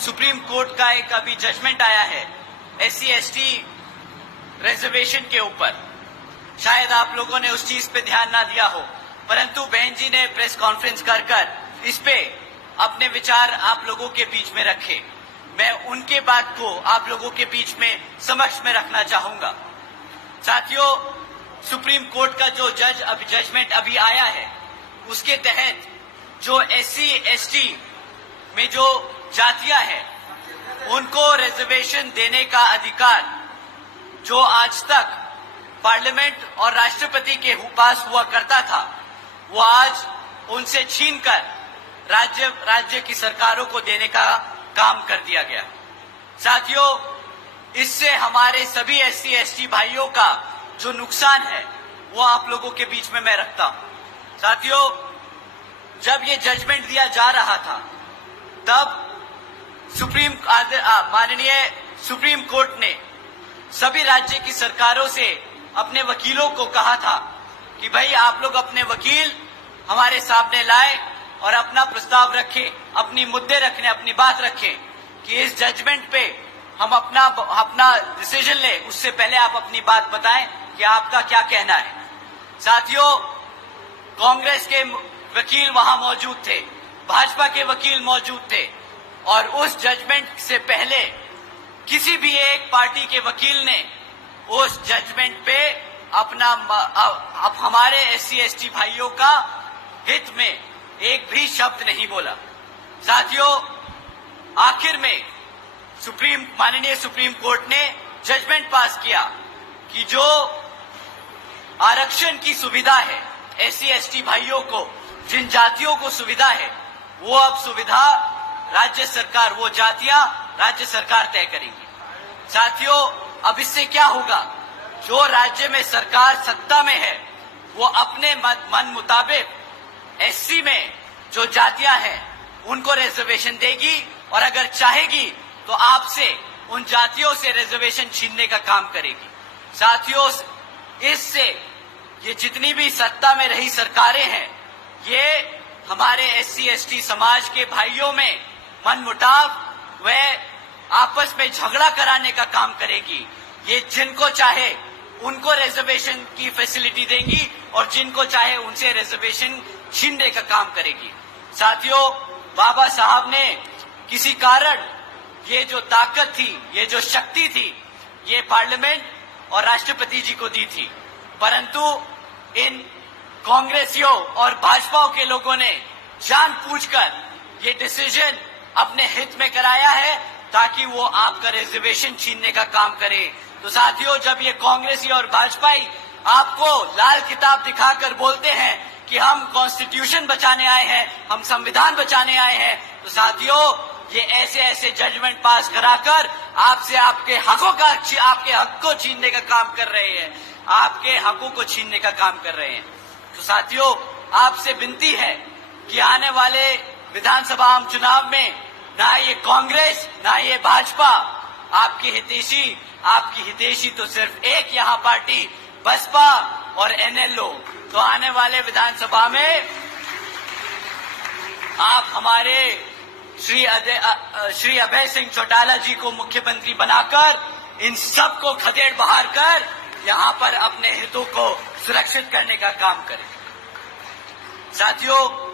Supreme court का एक अभी जजमेंट आया है SC/ST रिजर्वेशन के ऊपर। शायद आप लोगों ने उस चीज पे ध्यान ना दिया हो, परंतु बहन जी ने प्रेस कॉन्फ्रेंस कर इस पे अपने विचार आप लोगों के बीच में रखे। मैं उनके बात को आप लोगों के बीच में समक्ष में रखना चाहूंगा। साथियों, सुप्रीम कोर्ट का जो जजमेंट अभी आया है, उसके तहत जो SC/ST में जो जातियां हैं, उनको रिजर्वेशन देने का अधिकार जो आज तक पार्लियामेंट और राष्ट्रपति के पास हुआ करता था, वो आज उनसे छीनकर राज्य की सरकारों को देने का काम कर दिया गया। साथियों, इससे हमारे सभी SC/ST भाइयों का जो नुकसान है, वो आप लोगों के बीच में मैं रखता हूं। साथियों, जब ये जजमेंट दिया जा रहा था, तब माननीय सुप्रीम कोर्ट ने सभी राज्य की सरकारों से अपने वकीलों को कहा था कि भाई आप लोग अपने वकील हमारे सामने लाए और अपना प्रस्ताव रखें, अपनी मुद्दे रखने, अपनी बात रखें कि इस जजमेंट पे हम अपना डिसीजन ले। उससे पहले आप अपनी बात बताएं कि आपका क्या कहना है। साथियों, कांग्रेस के वकील वहां मौजूद थे, भाजपा के वकील मौजूद थे, और उस जजमेंट से पहले किसी भी एक पार्टी के वकील ने उस जजमेंट पे हमारे SC/ST भाइयों का हित में एक भी शब्द नहीं बोला। साथियों, आखिर में माननीय सुप्रीम कोर्ट ने जजमेंट पास किया कि जो आरक्षण की सुविधा है SC/ST भाइयों को, जिन जातियों को सुविधा है, वो अब सुविधा राज्य सरकार, वो जातियां राज्य सरकार तय करेंगी। साथियों, अब इससे क्या होगा? जो राज्य में सरकार सत्ता में है, वो अपने मन मुताबिक SC में जो जातियां हैं उनको रिजर्वेशन देगी, और अगर चाहेगी तो आपसे उन जातियों से रिजर्वेशन छीनने का काम करेगी। साथियों, इससे ये जितनी भी सत्ता में रही सरकारें हैं, ये हमारे SC/ST समाज के भाइयों में मनमुटाव व आपस में झगड़ा कराने का काम करेगी। ये जिनको चाहे उनको रिजर्वेशन की फैसिलिटी देंगी और जिनको चाहे उनसे रिजर्वेशन छीनने का काम करेगी। साथियों, बाबा साहब ने किसी कारण ये जो ताकत थी, ये जो शक्ति थी, ये पार्लियामेंट और राष्ट्रपति जी को दी थी, परंतु इन कांग्रेसियों और भाजपा के लोगों ने जानबूझकर ये डिसीजन अपने हित में कराया है ताकि वो आपका रिजर्वेशन छीनने का काम करे। तो साथियों, जब ये कांग्रेसी और भाजपाई आपको लाल किताब दिखाकर बोलते हैं कि हम कॉन्स्टिट्यूशन बचाने आए हैं, हम संविधान बचाने आए हैं, तो साथियों, ये ऐसे जजमेंट पास कराकर आपसे आपके हक को छीनने का काम कर रहे हैं, आपके हकों को छीनने का काम कर रहे हैं। तो साथियों, आपसे विनती है कि आने वाले विधानसभा आम चुनाव में ना ये कांग्रेस ना ये भाजपा आपकी हितैषी तो सिर्फ एक यहाँ पार्टी बसपा और NLO। तो आने वाले विधानसभा में आप हमारे श्री अभय सिंह चौटाला जी को मुख्यमंत्री बनाकर इन सब को खदेड़ बहार कर यहाँ पर अपने हितों को सुरक्षित करने का काम करें। साथियों,